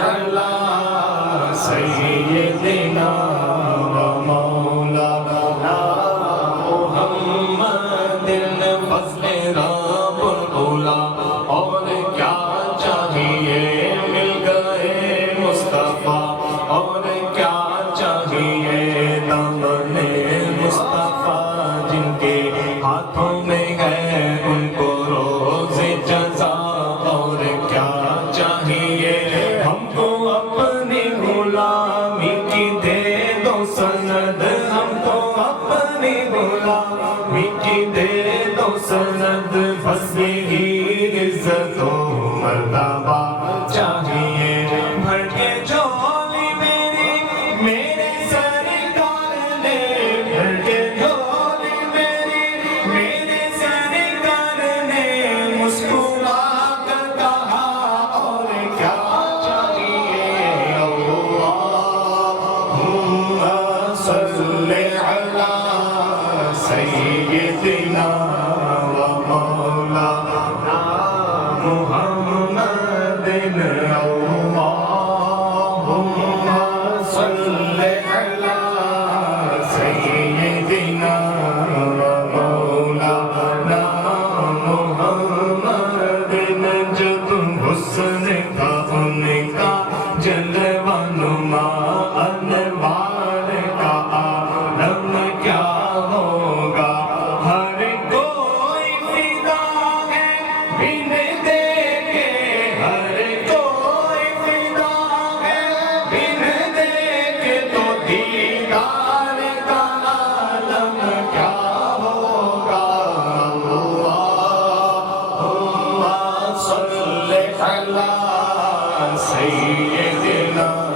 علی سیدنا و مولانا محمد فضل رب العلا اور کیا چاہیے مل گئے مصطفیٰ اور کیا چاہیے دامن مصطفیٰ جن کے ہاتھوں میں ہے ان کو روز جزا اور کیا چاہیے ہم کو اپنی غلامی کی دے دو سند ہم کو اپنی غلامی کی دے دو سند بس یہی عزت و مرتبہ چاہیے بھر کے جھولی میری میرے سرکار نے بھر کے جھولی میری میرے سرکار نے مسکرا کر کہا اور کیا چاہیے اللہم صلی علی سیدنا و مولانا محمد اللہم صلی علی سیدنا و مولانا محمد جب حسن کا ان کا جلوہ نما انوار کا عالم کیا ہوگا ہر کوئی فدا ہے بن دیکھے ہر کوئی فدا ہے بن دیکھے تو دیدار کا عالم کیا ہوگا اللہم صلی علی سیدنا